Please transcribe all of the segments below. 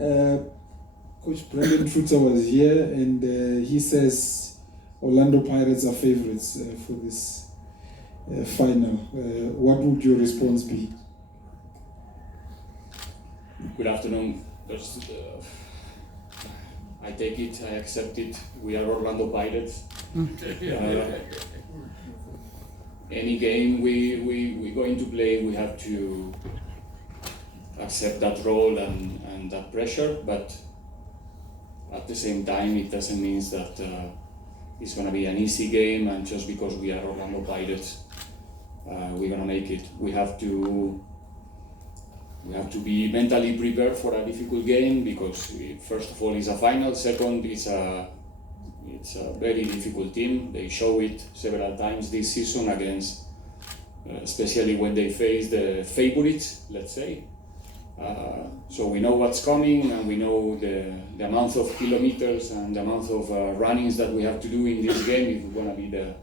Coach Brandon Fruiter was here, and he says Orlando Pirates are favourites for this final. What would your response be? Good afternoon. I take it, I accept it. We are Orlando Pirates. Any game we going to play, we have to accept that role and that pressure, but at the same time, it doesn't mean that it's going to be an easy game, and just because we are Orlando Pirates, we're going to make it. We have to be mentally prepared for a difficult game, because first of all, it's a final. Second, it's a very difficult team. They show it several times this season against, especially when they face the favorites, let's say. So we know what's coming, and we know the amount of kilometers and the amount of runnings that we have to do in this game if we're going to be the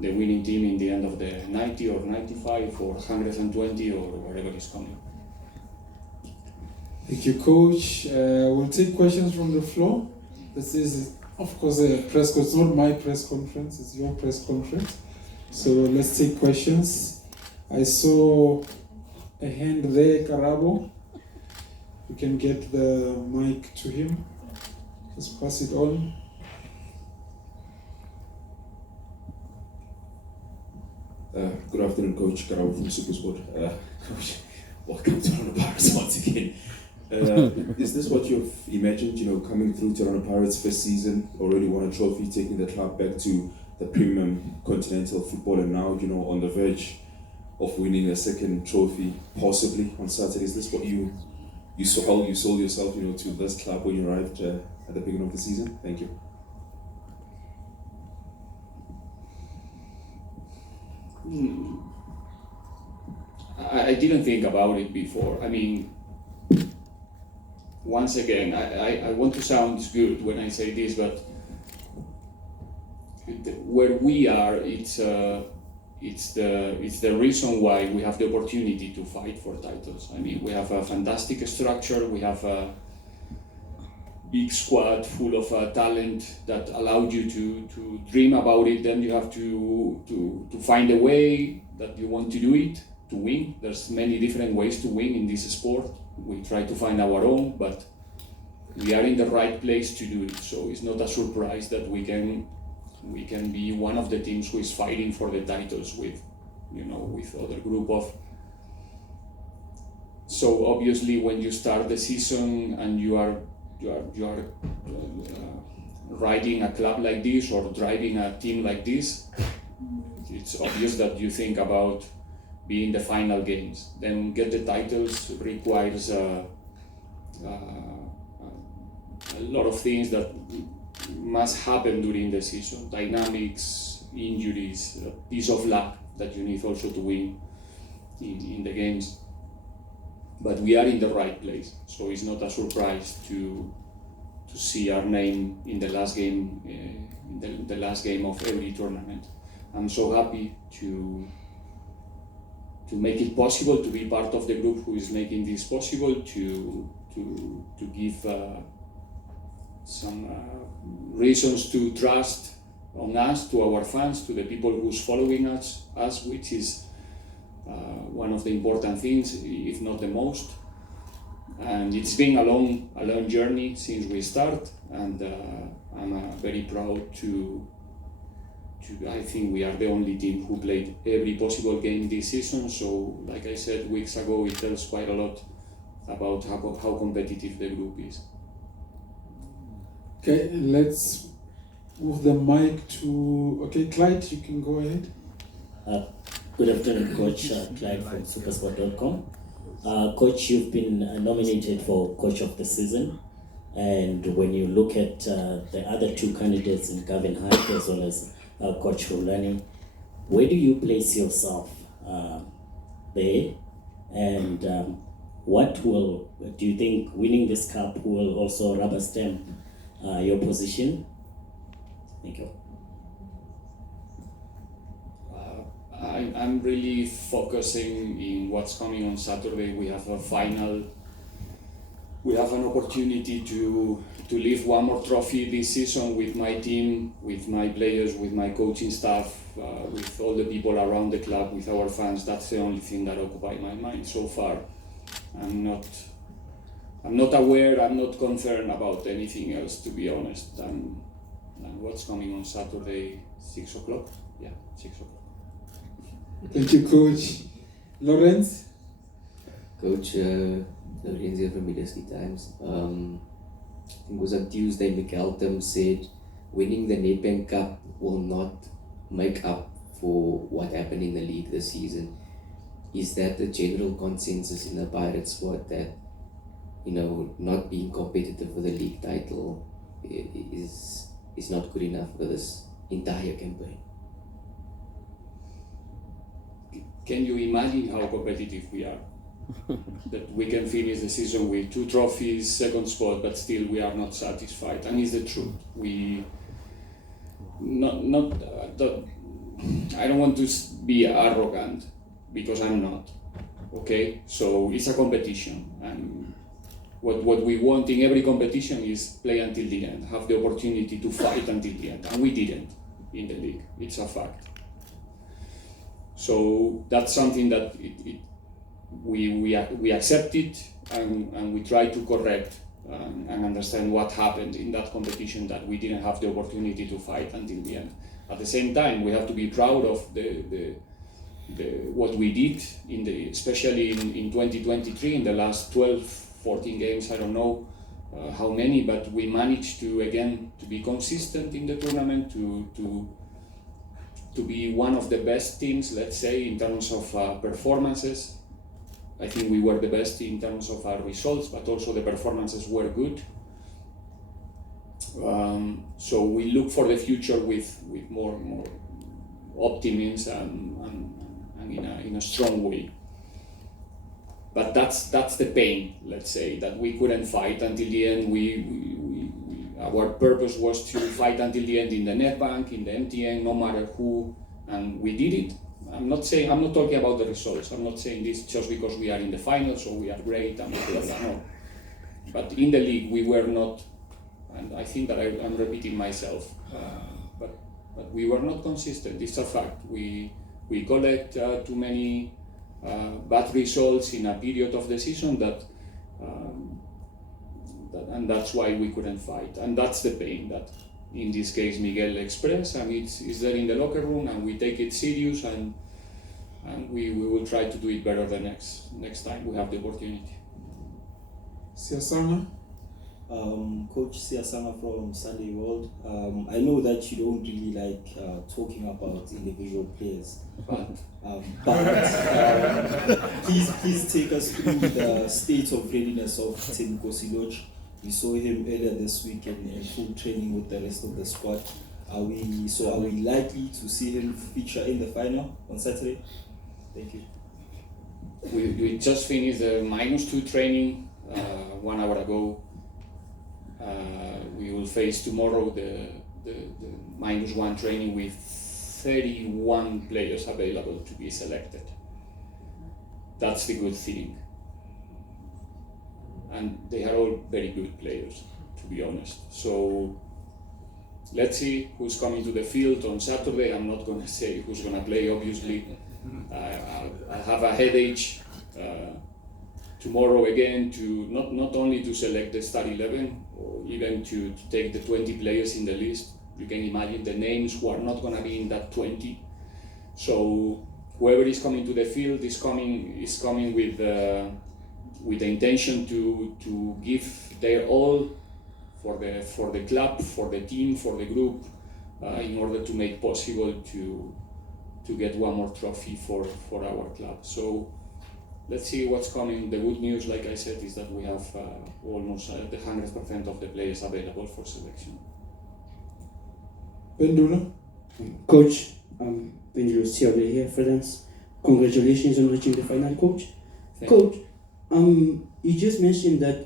winning team in the end of the 90 or 95 or 120 or whatever is coming. Thank you, Coach. We'll take questions from the floor. This is, of course, a press conference. It's not my press conference, it's your press conference. So let's take questions. I saw a hand there, Karabo. You can get the mic to him. Just pass it on. Good afternoon, Coach. Karabo from Supersport. Coach, welcome to Toronto Pirates once again. Is this what you've imagined, coming through Toronto Pirates first season, already won a trophy, taking the club back to the premium continental football, and now, on the verge of winning a second trophy, possibly on Saturday? Is this what you sold yourself, to this club when you arrived at the beginning of the season? Thank you. I didn't think about it before. I mean, once again, I want to sound good when I say this, but where we are, it's the reason why we have the opportunity to fight for titles. I mean, we have a fantastic structure, we have a big squad full of talent that allowed you to dream about it. Then you have to find a way that you want to do it, to win. There's many different ways to win in this sport. We try to find our own, but we are in the right place to do it. So it's not a surprise that we can be one of the teams who is fighting for the titles with other group of. So obviously, when you start the season and you are riding a club like this or driving a team like this, it's obvious that you think about being the final games. Then get the titles requires a lot of things that must happen during the season. Dynamics, injuries, a piece of luck that you need also to win in the games. But we are in the right place, so it's not a surprise to see our name in the last game, the last game of every tournament. I'm so happy to make it possible, to be part of the group who is making this possible, to give some reasons to trust on us, to our fans, to the people who's following us, which is one of the important things, if not the most. And it's been a long journey since we start, and I'm very proud to I think we are the only team who played every possible game this season. So, like I said weeks ago, it tells quite a lot about how competitive the group is. Okay, let's move the mic to... Okay, Clyde, you can go ahead. Good afternoon, Coach. Clyde from Supersport.com. Coach, you've been nominated for Coach of the Season. And when you look at the other two candidates in Gavin Hyde as well as Coach Rulani, where do you place yourself there? And do you think winning this cup will also rubber stamp your position? Thank you. I'm really focusing in what's coming on Saturday. We have a final we have an opportunity to lift one more trophy this season with my team, with my players, with my coaching staff, with all the people around the club, with our fans. That's the only thing that occupies my mind so far. I'm not aware, I'm not concerned about anything else, to be honest. And what's coming on Saturday, 6 o'clock? Yeah, 6 o'clock. Thank you, Coach. Lawrence? Coach, Lorenz here from Middlesbrough Times. I think it was on Tuesday, Mickelton said winning the Nedbank Cup will not make up for what happened in the league this season. Is that the general consensus in the Pirates squad that, you know, not being competitive for the league title is not good enough for this entire campaign? Can you imagine how competitive we are? That we can finish the season with 2 trophies, second spot, but still we are not satisfied. And it's the truth. I don't want to be arrogant, because I'm not. Okay, so it's a competition, and what we want in every competition is play until the end, have the opportunity to fight until the end, and we didn't in the league. It's a fact. So that's something that we accept it, and we try to correct and understand what happened in that competition, that we didn't have the opportunity to fight until the end. At the same time, we have to be proud of what we did especially in 2023, in the last 12, 14 games, I don't know how many, but we managed to be consistent in the tournament, to be one of the best teams, let's say, in terms of performances. I think we were the best in terms of our results, but also the performances were good. So we look for the future with more optimism and in a strong way. But that's the pain, let's say, that we couldn't fight until the end. Our purpose was to fight until the end in the Nedbank, in the MTN, no matter who, and we did it. I'm not talking about the results. I'm not saying this just because we are in the finals, so we are great and blah, blah, blah, no. But in the league, we were not, and I think that I'm repeating myself, but we were not consistent. It's a fact. We collect too many bad results in a period of the season and that's why we couldn't fight. And that's the pain that, in this case, Miguel expressed, and it's there in the locker room, and we take it serious, and we will try to do it better the next time we have the opportunity. Siasanga? Coach Siasanga from Sunday World. I know that you don't really like talking about individual players, but please take us through the state of readiness of Tim Kosiloj. We saw him earlier this week in full training with the rest of the squad. Are we likely to see him feature in the final on Saturday? Thank you. We just finished the -2 training 1 hour ago. We will face tomorrow the -1 training with 31 players available to be selected. That's the good thing. And they are all very good players, to be honest. So let's see who's coming to the field on Saturday. I'm not going to say who's going to play, obviously. I have a headache tomorrow again, to not only to select the start 11, or even to take the 20 players in the list. You can imagine the names who are not going to be in that 20. So whoever is coming to the field is coming with the intention to give their all for the club, for the team, for the group, in order to make possible to get one more trophy for our club. So let's see what's coming. The good news, like I said, is that we have almost the 100% of the players available for selection. Pendula? Coach, Pendula Siabe here, friends. Congratulations on reaching the final, Coach. Coach, you just mentioned that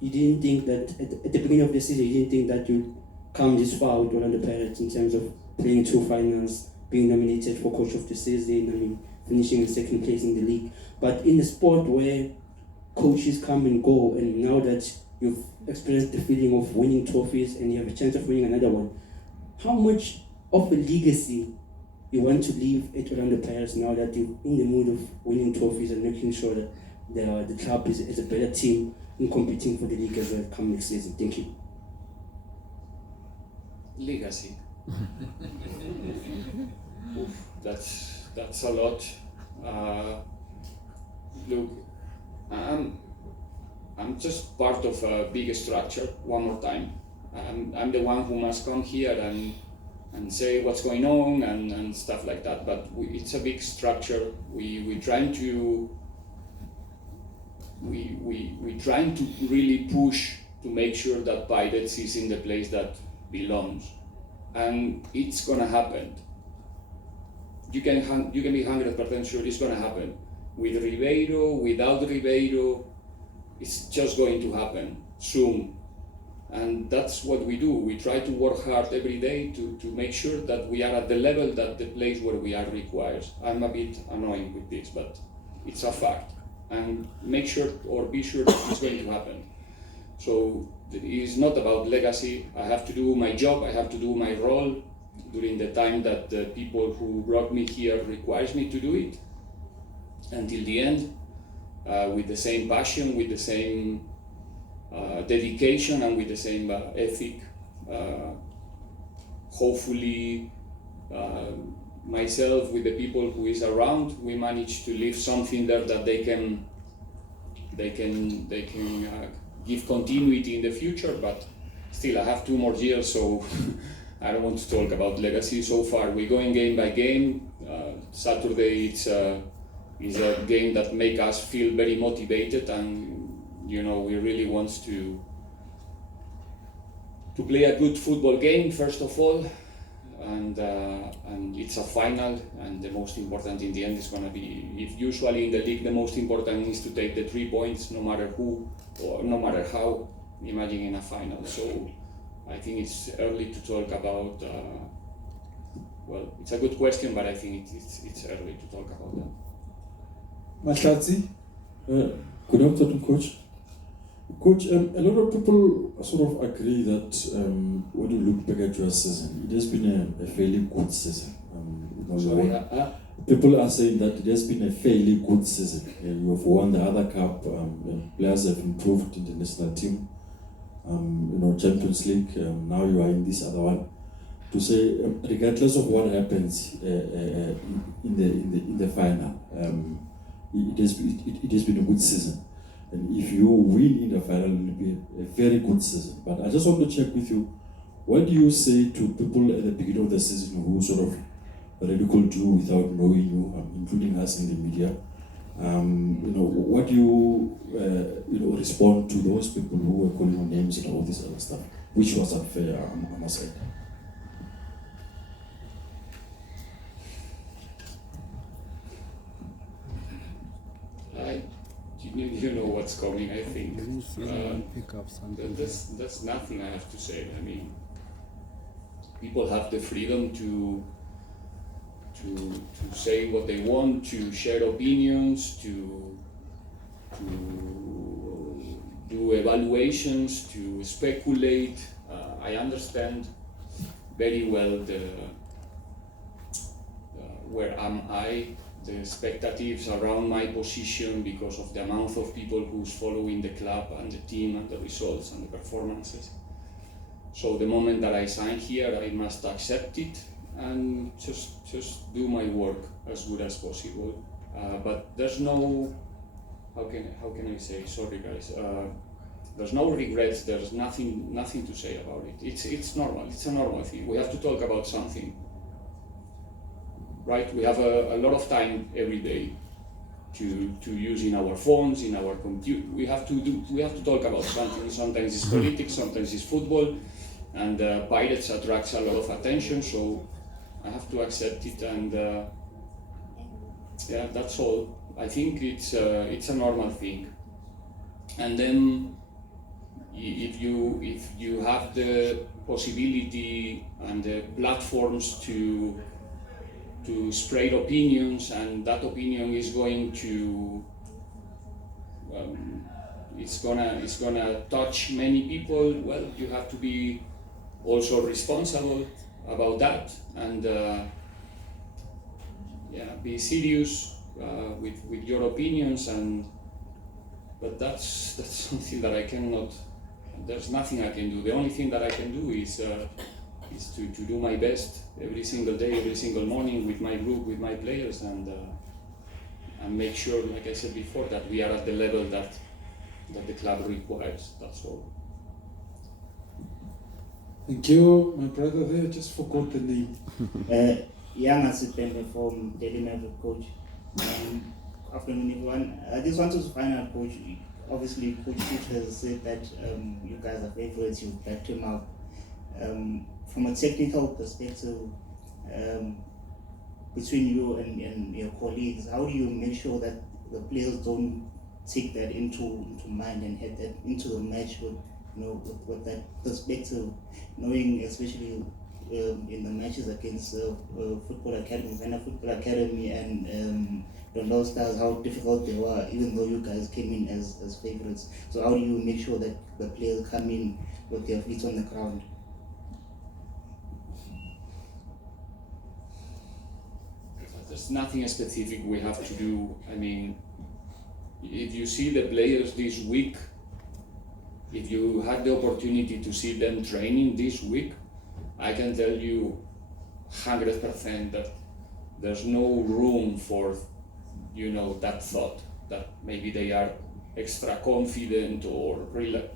you didn't think that at the beginning of the season you didn't think that you'd come this far with Orlando Pirates in terms of playing 2 finals, being nominated for Coach of the Season, finishing in 2nd place in the league. But in a sport where coaches come and go, and now that you've experienced the feeling of winning trophies and you have a chance of winning another one, how much of a legacy you want to leave at Orlando Pirates now that you're in the mood of winning trophies and making sure that the club is a better team in competing for the league as well come next season? Thank you. Legacy. Oof, that's a lot. Look, I'm just part of a big structure. One more time, I'm the one who must come here and say what's going on and stuff like that. But it's a big structure. We trying to really push to make sure that Pirates is in the place that belongs, and it's gonna happen. You can be 100% sure it's gonna happen. With Riveiro, without Riveiro, it's just going to happen soon. And that's what we do. We try to work hard every day to make sure that we are at the level that the place where we are requires. I'm a bit annoying with this, but it's a fact. And make sure or be sure that it's going to happen. So it's not about legacy. I have to do my job, I have to do my role during the time that the people who brought me here requires me to do it until the end, with the same passion, with the same dedication, and with the same ethic. Hopefully, myself with the people who is around, we manage to leave something there that they can give continuity in the future. But still, I have 2 more years, so I don't want to talk about legacy. So far, we're going game by game. Saturday is a game that make us feel very motivated, and we really want to play a good football game first of all, and it's a final, and the most important in the end is going to be, if usually in the league the most important is to take the 3 points no matter who or no matter how, imagine in a final. So I think it's early to talk about, well, it's a good question, but I think it's early to talk about that. Mahlatsi? Good afternoon, Coach. Coach, a lot of people sort of agree that when you look back at your season, it has been a fairly good season. People are saying that it has been a fairly good season. You have won the other cup, players have improved in the national team, Champions League, now you are in this other one. To say, regardless of what happens in the final, it has been a good season. And if you win in the final, it will be a very good season. But I just want to check with you, what do you say to people at the beginning of the season who sort of ridiculed you without knowing you, including us in the media? What do you respond to those people who were calling your names and all this other stuff, which was unfair, I must say? You know what's coming, I think. That's nothing I have to say. I mean, people have the freedom to say what they want, to share opinions, to do evaluations, to speculate. I understand very well where am I, the expectations around my position because of the amount of people who's following the club and the team and the results and the performances. So the moment that I sign here, I must accept it and just do my work as good as possible. But there's no, how can I say, sorry guys, there's no regrets, there's nothing to say about it. It's normal, it's a normal thing. We have to talk about something. Right, we have a lot of time every day to use in our phones, in our computer. We have to talk about something. Sometimes it's politics, sometimes it's football, and Pirates attracts a lot of attention. So I have to accept it, and yeah, that's all. I think it's a normal thing. And then if you have the possibility and the platforms to spread opinions, and that opinion is going to it's gonna touch many people. Well, you have to be also responsible about that, and be serious with your opinions. But that's something that I cannot. There's nothing I can do. The only thing that I can do is to do my best every single day, every single morning with my group, with my players, and make sure, like I said before, that we are at the level that the club requires. That's all. Thank you. My brother there just forgot the name. Young assistant from Daily Maverick, coach. Afternoon, everyone. I just wanted to find out, coach. Obviously, Coach Pitt has said that you guys are favorites. You backed him up. From a technical perspective, between you and your colleagues, how do you make sure that the players don't take that into mind and head that into the match with that perspective, knowing especially in the matches against Football Academy, Vienna Football Academy, and Dondal Stars, how difficult they were, even though you guys came in as favorites. So how do you make sure that the players come in with their feet on the ground? There's nothing specific we have to do. I mean, if you see the players this week, if you had the opportunity to see them training this week, I can tell you 100% that there's no room for, that thought that maybe they are extra confident or relaxed.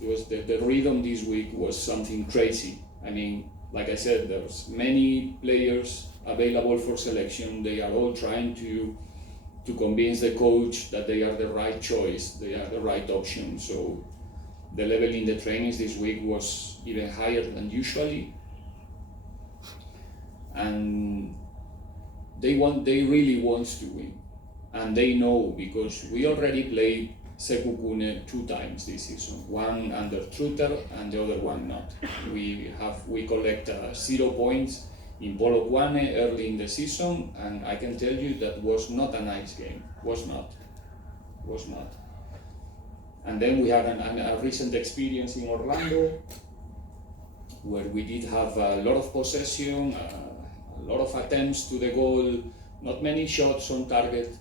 Because the rhythm this week was something crazy. I mean, like I said, there's many players available for selection. They are all trying to convince the coach that they are the right choice, they are the right option. So the level in the trainings this week was even higher than usually. And they really want to win. And they know, because we already played Sekukune 2 times this season, one under Truter and the other one not. We collect 0 points in Polokwane early in the season, and I can tell you that was not a nice game. Was not. And then we had a recent experience in Orlando, where we did have a lot of possession, a lot of attempts to the goal, not many shots on target,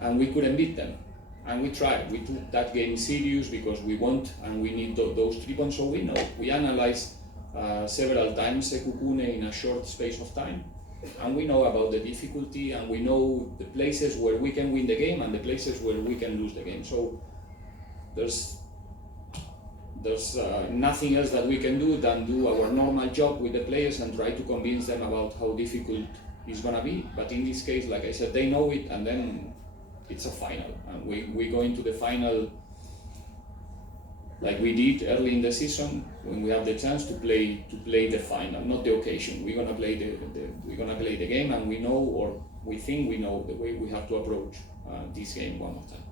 and we couldn't beat them. And we tried. We took that game serious because we want and we need those 3 points. So we know. We analyzed several times Sekukune in a short space of time, and we know about the difficulty, and we know the places where we can win the game and the places where we can lose the game. So there's nothing else that we can do than do our normal job with the players and try to convince them about how difficult it's gonna be. But in this case, like I said, they know it, and then it's a final, and we go into the final like we did early in the season when we have the chance to play the final, not the occasion. We're gonna play the game, and we know, or we think we know, the way we have to approach this game one more time.